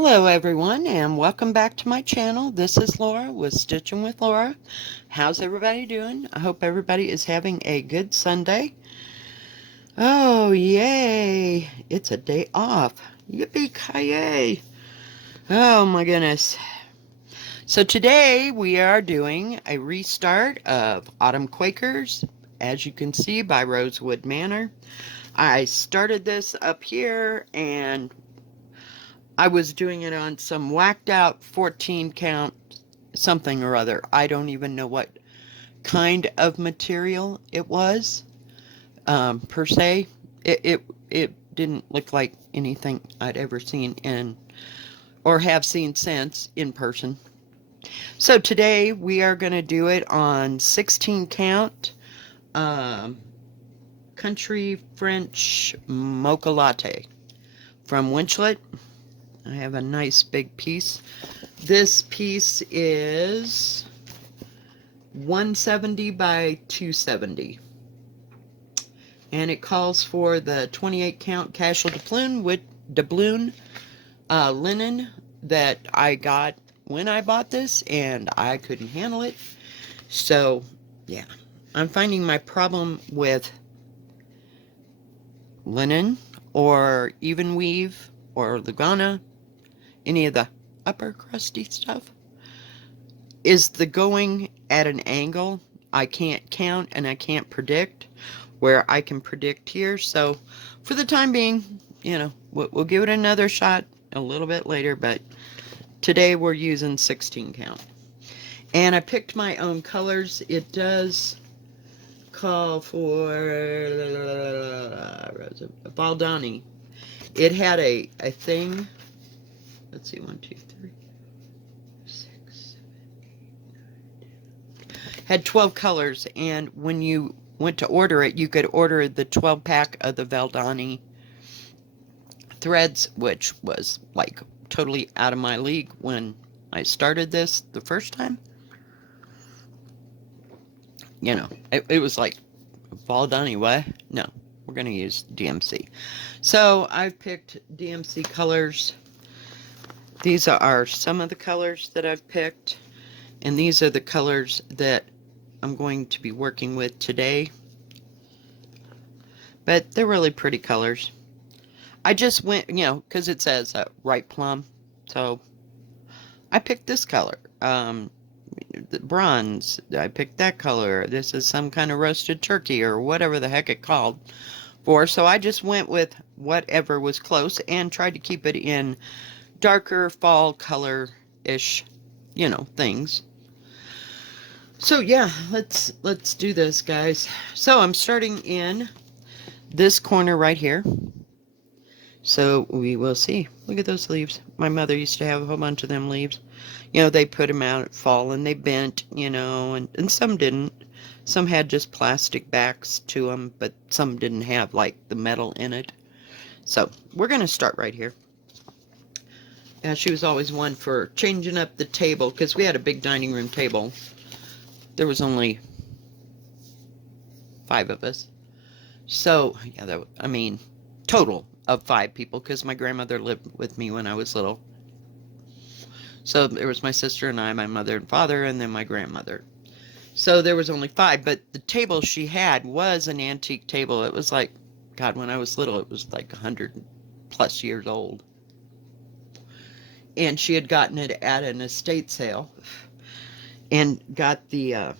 Hello everyone and welcome back to my channel. This is Laura with Stitchin with Laura. How's everybody doing? I hope everybody is having a good Sunday. Oh yay! It's a day off. Yippee-ki-yay! Oh my goodness. So today we are doing a restart of Autumn Quakers, as you can see, by Rosewood Manor. I started this up here and I was doing it on some whacked out 14 count something or other. I don't even know what kind of material it was, per se. It didn't look like anything I'd ever seen or have seen since in person. So today we are going to do it on 16 count, Country French Mocha Latte from Winchlet. I have a nice big piece. This piece is 170 by 270. And it calls for the 28 count casual doubloon linen that I got when I bought this, and I couldn't handle it. So, yeah. I'm finding my problem with linen or even weave or Lugana, any of the upper crusty stuff, is the going at an angle I can't count and I can't predict, where I can predict here. So for the time being, we'll give it another shot a little bit later, but today we're using 16 count. And I picked my own colors. It does call for Baldani. It had a thing. Let's see, 1, 2, 3, 6, 7, 8, 9, 10. Had 12 colors, and when you went to order it, you could order the 12 pack of the Valdani threads, which was like totally out of my league when I started this the first time. It was like, Valdani, what? No, we're going to use DMC. So I've picked DMC colors. These are some of the colors that I've picked, and these are the colors that I'm going to be working with today. But they're really pretty colors. I just went, because it says ripe plum, so I picked this color. The bronze, I picked that color. This is some kind of roasted turkey or whatever the heck it called for. So I just went with whatever was close and tried to keep it in darker fall color-ish, things. So yeah, let's do this, guys. So I'm starting in this corner right here. So we will see. Look at those leaves. My mother used to have a whole bunch of them leaves. They put them out at fall and they bent, and some didn't. Some had just plastic backs to them, but some didn't have like the metal in it. So we're going to start right here. She was always one for changing up the table, because we had a big dining room table. There was only 5 of us. So, yeah, total of 5 people, because my grandmother lived with me when I was little. So there was my sister and I, my mother and father, and then my grandmother. So there was only 5, but the table she had was an antique table. It was like, God, when I was little, it was like 100+ years old. And she had gotten it at an estate sale and got the, I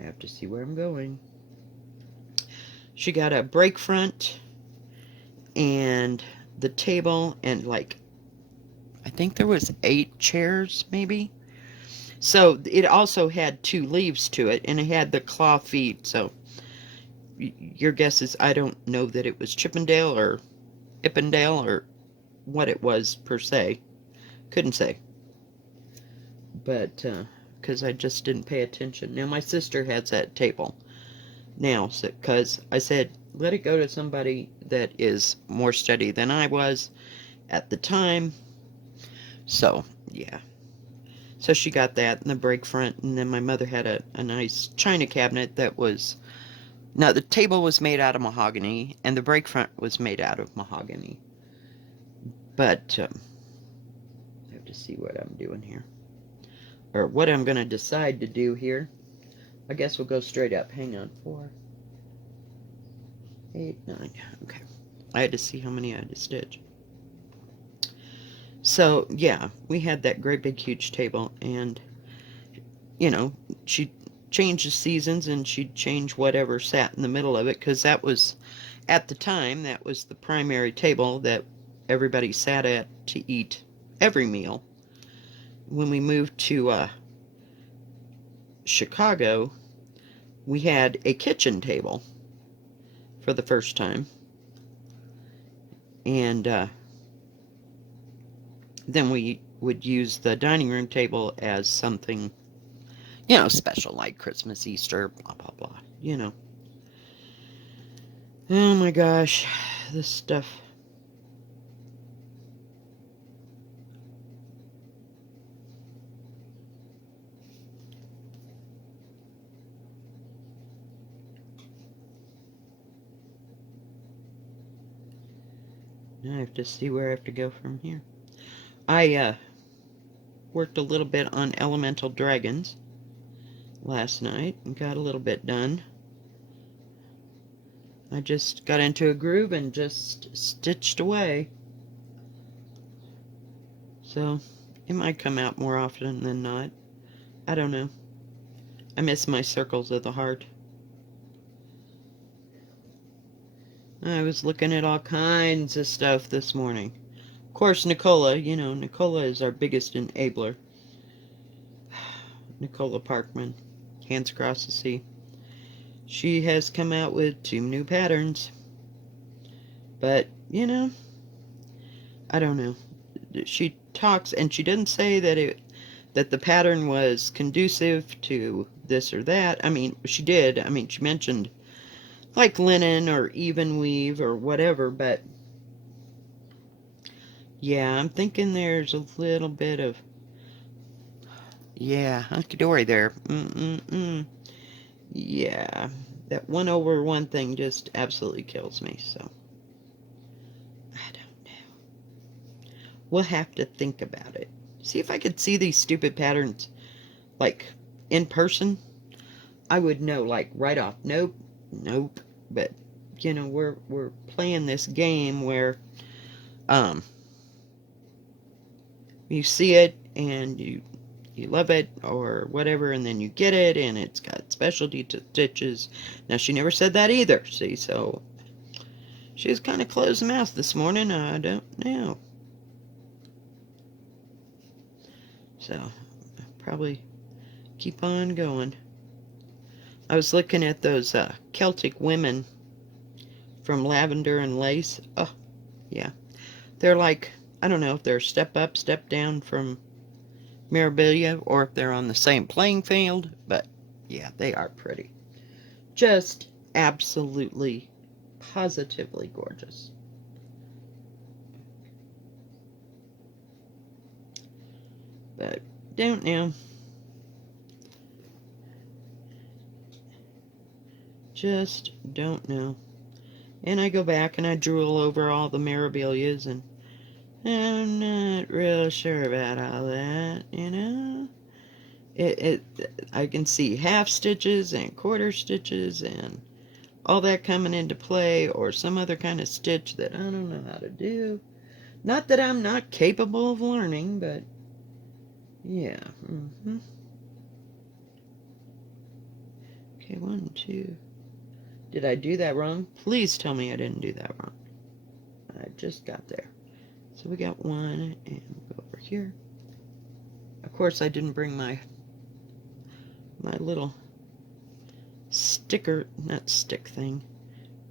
have to see where I'm going. She got a break front and the table and like, I think there was 8 chairs maybe. So it also had 2 leaves to it, and it had the claw feet. So your guess is, I don't know that it was Chippendale or Ippendale or what it was per se. Couldn't say. But, because I just didn't pay attention. Now, my sister has that table now, because I said, let it go to somebody that is more steady than I was at the time. So, yeah. So she got that in the break front, and then my mother had a nice china cabinet that was, now the table was made out of mahogany, and the break front was made out of mahogany. But, to see what I'm doing here. Or what I'm going to decide to do here. I guess we'll go straight up. Hang on. 4, 8, 9. Okay. I had to see how many I had to stitch. So, yeah, we had that great big huge table, and, you know, she'd change the seasons, and she'd change whatever sat in the middle of it, because that was, at the time, that was the primary table that everybody sat at to eat every meal. When we moved to Chicago, we had a kitchen table for the first time, and then we would use the dining room table as something, you know, special, like Christmas, Easter, blah, blah, blah, you know. Oh my gosh, this stuff. Now I have to see where I have to go from here. I worked a little bit on Elemental Dragons last night and got a little bit done. I just got into a groove and just stitched away. So it might come out more often than not. I don't know. I miss my circles of the heart. I was looking at all kinds of stuff this morning. Of course, Nicola, you know, Nicola is our biggest enabler. Nicola Parkman, Hands Across the Sea. She has come out with 2 new patterns. But, you know, I don't know. She talks, and she didn't say that the pattern was conducive to this or that. I mean, she did. I mean, she mentioned like linen or even weave or whatever, but yeah, I'm thinking there's a little bit of, yeah, hunky-dory there. Yeah, that 1/1 thing just absolutely kills me, so I don't know. We'll have to think about it. See if I could see these stupid patterns, like, in person. I would know, like, right off. Nope, nope. But, you know, we're playing this game where, you see it and you love it or whatever, and then you get it and it's got specialty stitches. Now, she never said that either, see, so she was kind of closed mouth this morning. I don't know. So, I'll probably keep on going. I was looking at those Celtic women from Lavender and Lace. Oh, yeah. They're like, I don't know if they're step up, step down from Mirabilia, or if they're on the same playing field, but yeah, they are pretty. Just absolutely, positively gorgeous. But don't know. Just don't know. And I go back and I drool over all the Mirabilias, and I'm not real sure about all that, you know? I can see half stitches and quarter stitches and all that coming into play, or some other kind of stitch that I don't know how to do. Not that I'm not capable of learning, but yeah. Okay, 1, 2. Did I do that wrong? Please tell me I didn't do that wrong. I just got there. So we got 1, and we'll go over here. Of course, I didn't bring my little sticker, not stick thing.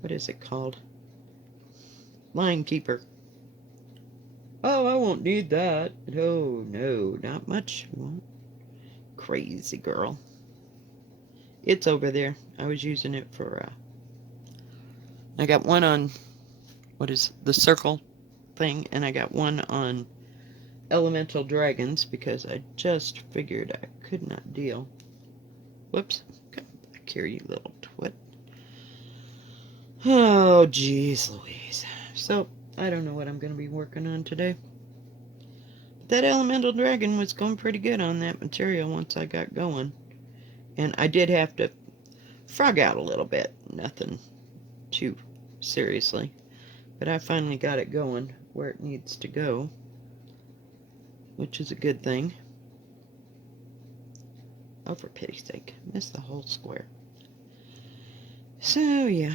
What is it called? Line keeper. Oh, I won't need that. Oh, no, not much. Crazy girl. It's over there. I was using it for, I got one on, what is the circle thing, and I got one on Elemental Dragons, because I just figured I could not deal. Whoops. Come back here, you little twit. Oh, jeez Louise. So, I don't know what I'm going to be working on today. That elemental dragon was going pretty good on that material once I got going. And I did have to frog out a little bit. Nothing too seriously. But I finally got it going where it needs to go, which is a good thing. Oh, for pity's sake, missed the whole square. So, yeah.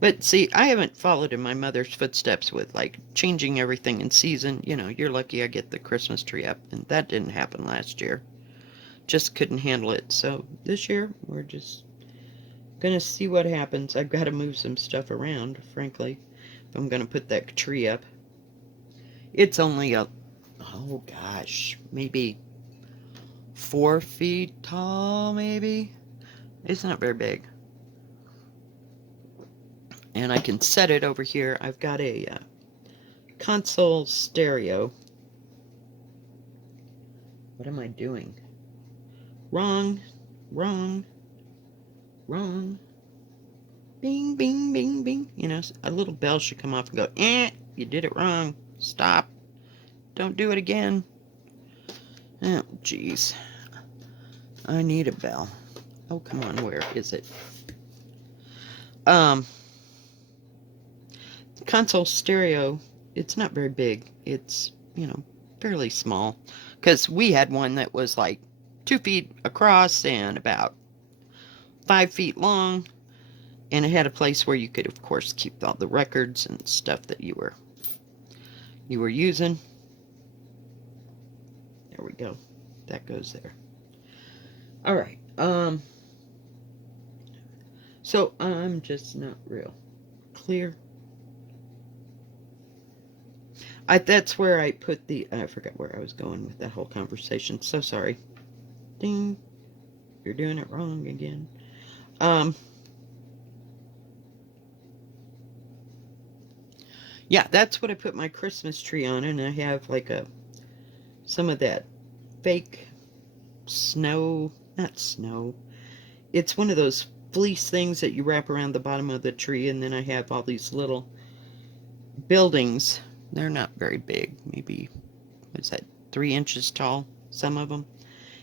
But see, I haven't followed in my mother's footsteps with, like, changing everything in season. You know, you're lucky I get the Christmas tree up, and that didn't happen last year. Just couldn't handle it. So this year, we're just gonna see what happens. I've got to move some stuff around, frankly, if I'm gonna put that tree up. It's only oh gosh, maybe 4 feet tall, maybe? It's not very big. And I can set it over here. I've got a console stereo. What am I doing? Wrong, wrong, wrong. Bing, bing, bing, bing. You know, a little bell should come off and go, you did it wrong. Stop. Don't do it again. Oh, jeez. I need a bell. Oh, come on, where is it? Console stereo, it's not very big. It's, you know, fairly small. Because we had one that was like 2 feet across and about 5 feet long. And it had a place where you could, of course, keep all the records and stuff that you were using. There we go. That goes there. All right. So I'm just not real clear. That's where I put the, I forgot where I was going with that whole conversation. So sorry. Ding. You're doing it wrong again. Yeah, that's what I put my Christmas tree on, and I have like some of that fake snow, not snow. It's one of those fleece things that you wrap around the bottom of the tree, and then I have all these little buildings. They're not very big, maybe, what's that, 3 inches tall, some of them.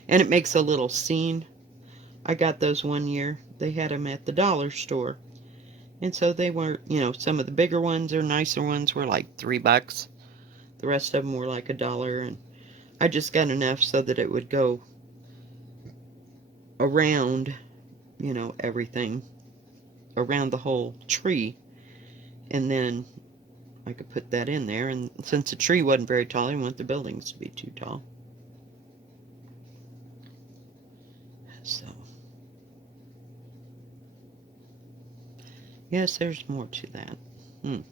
And it makes a little scene. I got those one year. They had them at the dollar store. And so they were, you know, some of the bigger ones or nicer ones were like $3. The rest of them were like $1. And I just got enough so that it would go around, you know, everything, around the whole tree. And then I could put that in there. And since the tree wasn't very tall, I didn't want the buildings to be too tall. So, yes, there's more to that. I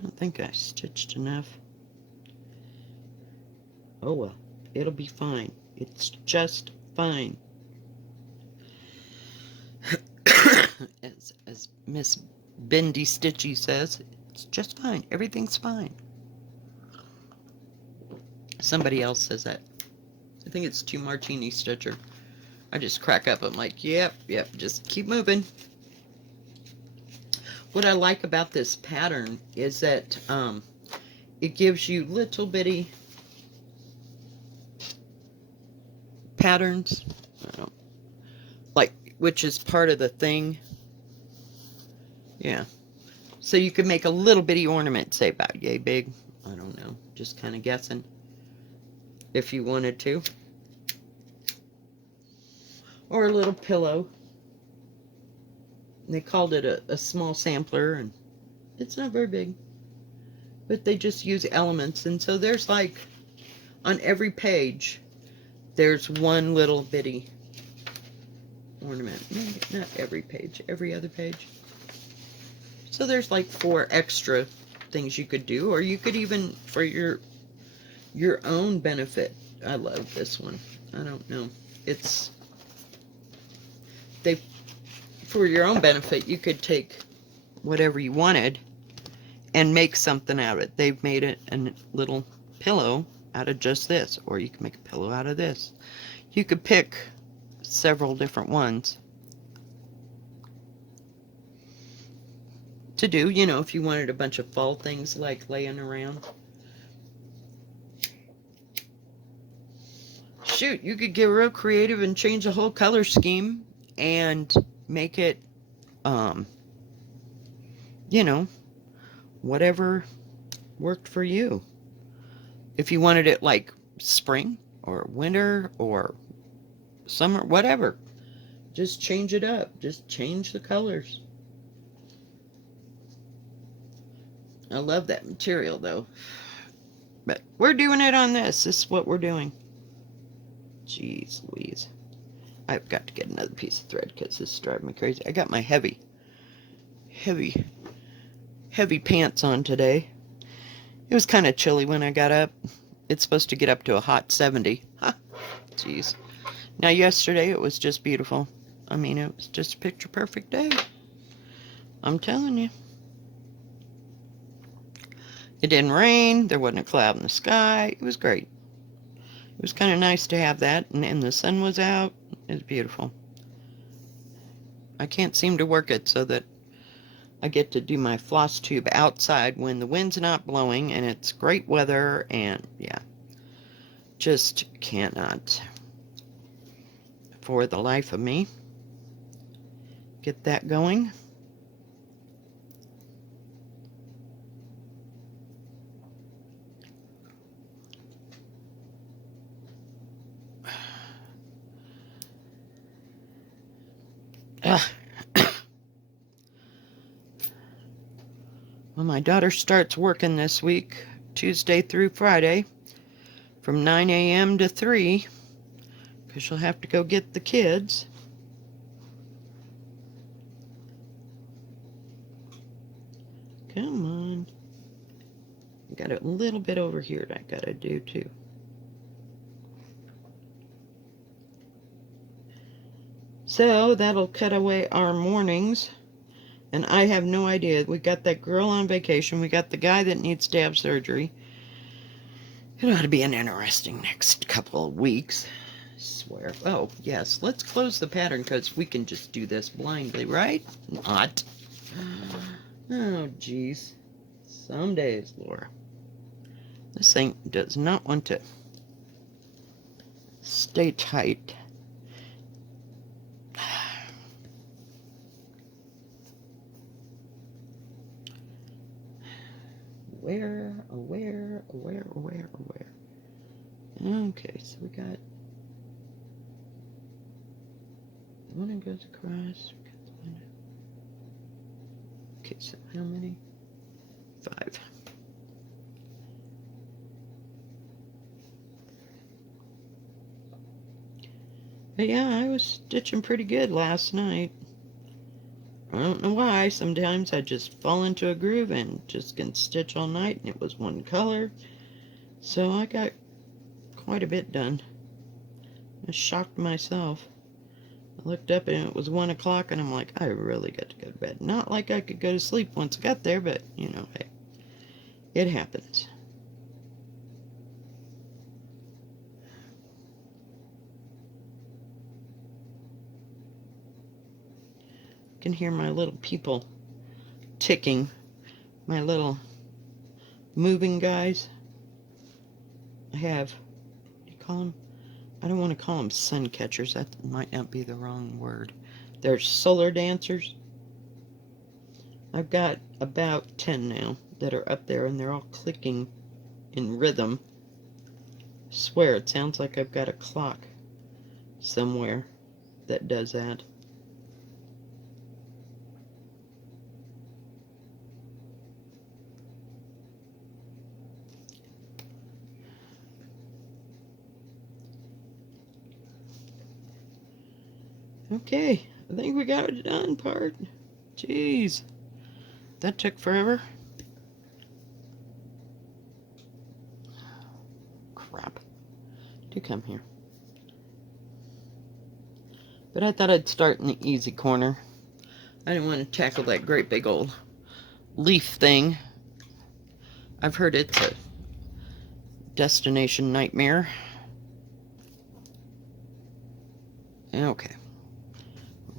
don't think I stitched enough. Oh well, it'll be fine. It's just fine. As Miss Bendy Stitchy says, it's just fine. Everything's fine. Somebody else says that. I think it's 2 Martini Stitcher. I just crack up. I'm like, yep, just keep moving. What I like about this pattern is that it gives you little bitty patterns. I don't like, which is part of the thing. Yeah. So you could make a little bitty ornament, say about yay big. I don't know. Just kind of guessing. If you wanted to. Or a little pillow. And they called it a small sampler, and it's not very big. But they just use elements. And so there's like, on every page, there's one little bitty ornament. Not every page, every other page. So there's like 4 extra things you could do, or you could even, for your own benefit. I love this one. I don't know. It's, for your own benefit, you could take whatever you wanted and make something out of it. They've made it a little pillow out of just this, or you can make a pillow out of this. You could pick several different ones. to do, you know, if you wanted a bunch of fall things like laying around. Shoot, you could get real creative and change the whole color scheme and make it, you know, whatever worked for you. If you wanted it like spring or winter or summer, whatever, just change it up. Just change the colors. I love that material though. But we're doing it on this. This is what we're doing. Jeez Louise. I've got to get another piece of thread because this is driving me crazy. I got my heavy pants on today. It was kind of chilly when I got up. It's supposed to get up to a hot 70. Huh. Jeez. Now yesterday it was just beautiful. I mean, it was just a picture perfect day. I'm telling you. It didn't rain. There wasn't a cloud in the sky. It was great. It was kind of nice to have that. And the sun was out. It was beautiful. I can't seem to work it so that I get to do my floss tube outside when the wind's not blowing and it's great weather. And yeah, just cannot, for the life of me, get that going. Well, my daughter starts working this week, Tuesday through Friday, from 9 a.m. to 3, because she'll have to go get the kids. Come on. I got a little bit over here that I gotta do too. So that'll cut away our mornings. And I have no idea. We got that girl on vacation. We got the guy that needs to have surgery. It ought to be an interesting next couple of weeks. I swear. Oh, yes. Let's close the pattern because we can just do this blindly, right? Not. Oh, jeez. Some days, Laura. This thing does not want to stay tight. Where? Okay, so we got the one that goes across. We got the one. Okay, so how many? 5. But yeah, I was stitching pretty good last night. I don't know why. Sometimes I just fall into a groove and just can stitch all night, and it was one color. So I got quite a bit done. I shocked myself. I looked up and it was 1 o'clock, and I'm like, I really got to go to bed. Not like I could go to sleep once I got there, but you know, hey, it happens. You can hear my little people ticking, my little moving guys. I have, what do you call them? I don't want to call them sun catchers. That might not be the wrong word. They're solar dancers. I've got about 10 now that are up there, and they're all clicking in rhythm. I swear, it sounds like I've got a clock somewhere that does that. Okay, I think we got it done part. Jeez, that took forever. Crap. Do come here. But I thought I'd start in the easy corner. I didn't want to tackle that great big old leaf thing. I've heard it's a destination nightmare. Okay.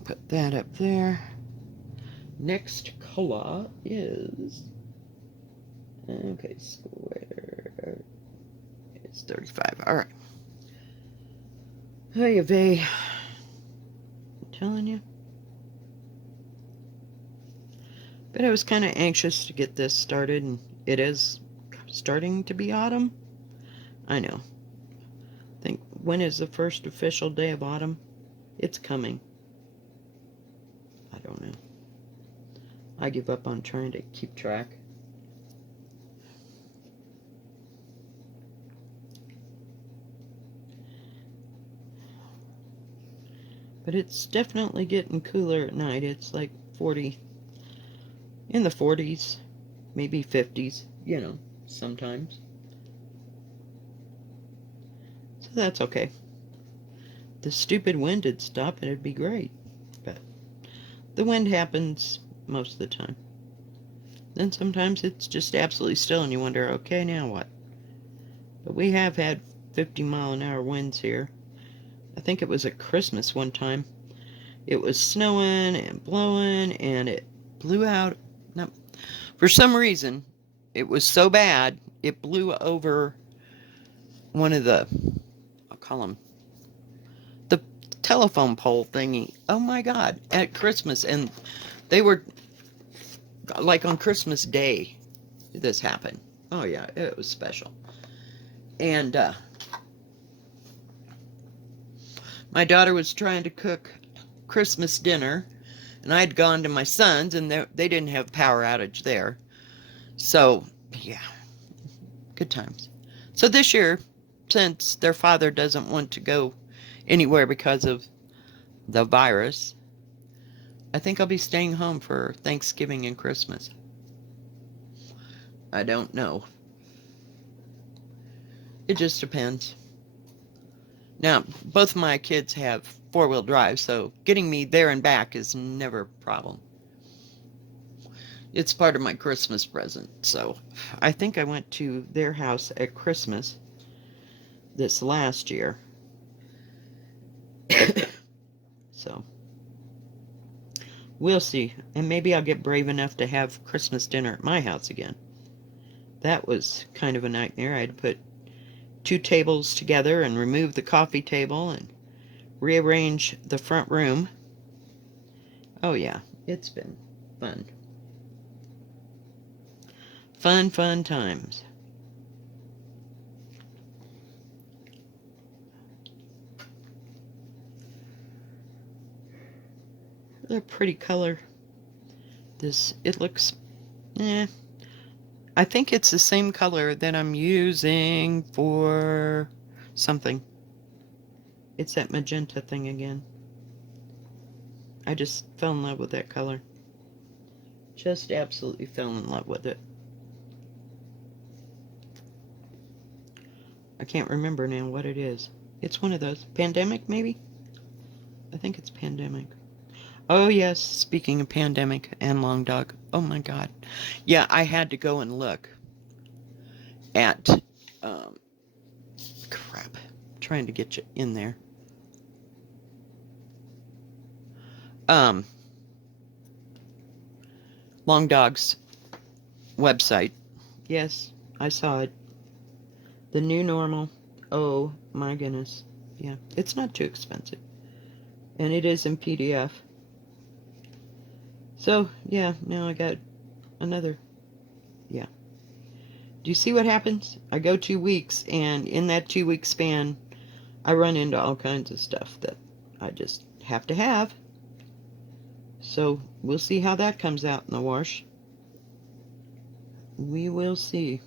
Put that up there. Next color is, okay, square is 35. All right. Hey, Vay. I'm telling you. But I was kind of anxious to get this started, and it is starting to be autumn. I know. Think, when is the first official day of autumn? It's coming. I don't know. I give up on trying to keep track. But it's definitely getting cooler at night. It's like 40, in the 40s, maybe 50s, you know, sometimes. So that's okay. The stupid wind would stop and it'd be great. But the wind happens most of the time. Then sometimes it's just absolutely still and you wonder, okay, now what? But we have had 50-mile-an-hour winds here. I think it was at Christmas one time. It was snowing and blowing, and it blew out. No, for some reason, it was so bad, it blew over one of the, I'll call them, the telephone pole thingy. Oh my God, at Christmas. And they were, like on Christmas Day, this happened. Oh yeah, it was special. And my daughter was trying to cook Christmas dinner, and I'd gone to my son's, and they didn't have power outage there. So, yeah, good times. So this year, since their father doesn't want to go anywhere because of the virus, I think I'll be staying home for Thanksgiving and Christmas. I don't know. It just depends. Now, both of my kids have four-wheel drive, so getting me there and back is never a problem. It's part of my Christmas present, so I think I went to their house at Christmas this last year. So, we'll see. And maybe I'll get brave enough to have Christmas dinner at my house again. That was kind of a nightmare. I had to put 2 tables together and remove the coffee table and rearrange the front room. Oh yeah, it's been fun. Fun times. They're pretty color. It looks, I think it's the same color that I'm using for something. It's that magenta thing again. I just fell in love with that color. Just absolutely fell in love with it. I can't remember now what it is. It's one of those. Pandemic, maybe? I think it's Pandemic. Oh, yes. Speaking of Pandemic and Long Dog. Oh, my God. Yeah, I had to go and look at, crap. Trying to get you in there. Long Dog's website. Yes, I saw it. The new normal. Oh, my goodness. Yeah, it's not too expensive. And it is in PDF. So, yeah, now I got another. Yeah. Do you see what happens? I go 2 weeks, and in that 2-week span, I run into all kinds of stuff that I just have to have. So, we'll see how that comes out in the wash. We will see.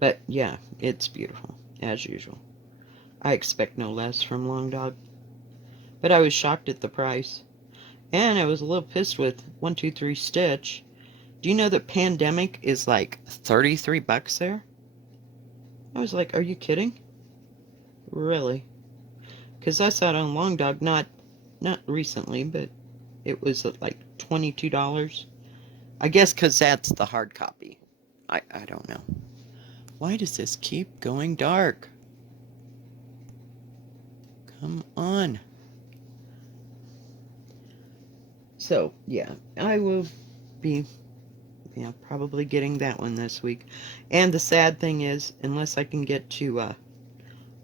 But, yeah, it's beautiful, as usual. I expect no less from Long Dog. But I was shocked at the price. And I was a little pissed with 123 Stitch. Do you know that Pandemic is like $33 there? I was like, are you kidding? Really? Because I saw it on Long Dog, not recently, but it was at like $22. I guess because that's the hard copy. I don't know. Why does this keep going dark? Come on. So, yeah, I will be, probably getting that one this week. And the sad thing is, unless I can get to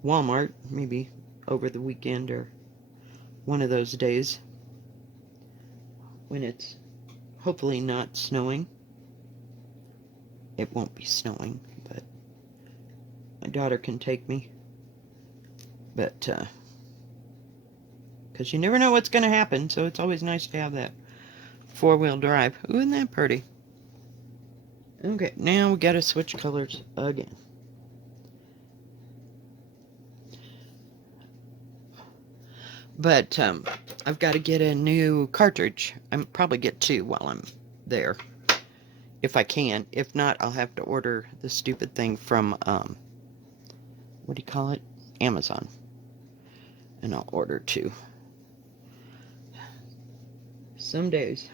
Walmart, maybe over the weekend or one of those days when it's hopefully not snowing. It won't be snowing, but my daughter can take me. But, because you never know what's going to happen, so it's always nice to have that four-wheel drive. Ooh, isn't that pretty? Okay, now we got to switch colors again. But I've got to get a new cartridge. I'm probably get two while I'm there, if I can. If not, I'll have to order the stupid thing from what do you call it? Amazon. And I'll order two. Some days.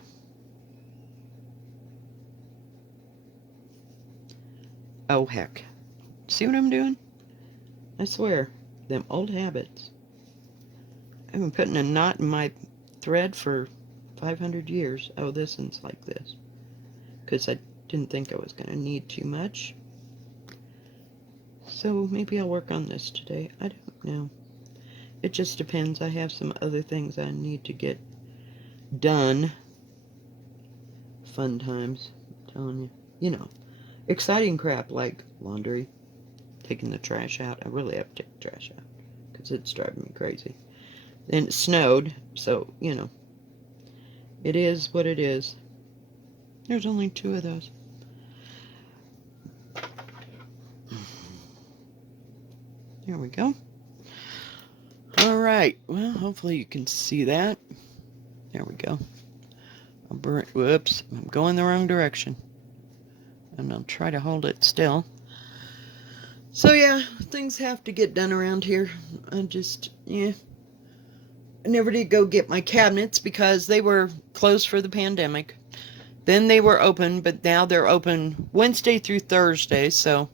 Oh heck. See what I'm doing? I swear, them old habits. I've been putting a knot in my thread for 500 years. Oh, this one's like this. Because I didn't think I was going to need too much. So maybe I'll work on this today. I don't know. It just depends. I have some other things I need to get done. Fun times, I'm telling you. You know, exciting crap like laundry, taking the trash out. I really have to take the trash out because it's driving me crazy. And it snowed, so, you know, it is what it is. There's only two of those. There we go. All right. Well, hopefully you can see that. There we go. Whoops. I'm going the wrong direction. And I'll try to hold it still. So, yeah, things have to get done around here. I just, yeah. I never did go get my cabinets because they were closed for the pandemic. Then they were open, but now they're open Wednesday through Thursday, so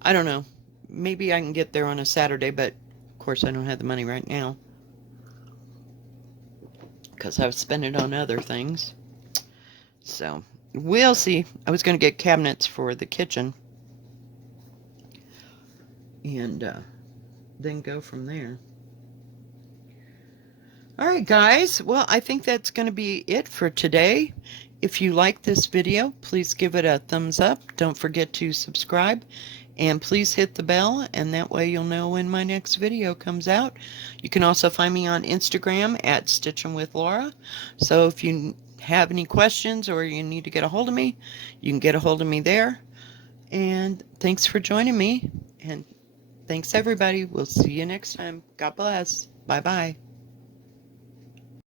I don't know. Maybe I can get there on a Saturday, but of course I don't have the money right now because I've spent it on other things. So we'll see. I was going to get cabinets for the kitchen and then go from there. Alright guys, well I think that's going to be it for today. If you like this video, please give it a thumbs up. Don't forget to subscribe and please hit the bell and that way you'll know when my next video comes out. You can also find me on Instagram at Stitchin with Laura. So if you have any questions or you need to get a hold of me, you can get a hold of me there. And thanks for joining me and thanks everybody. We'll see you next time. God bless. Bye bye.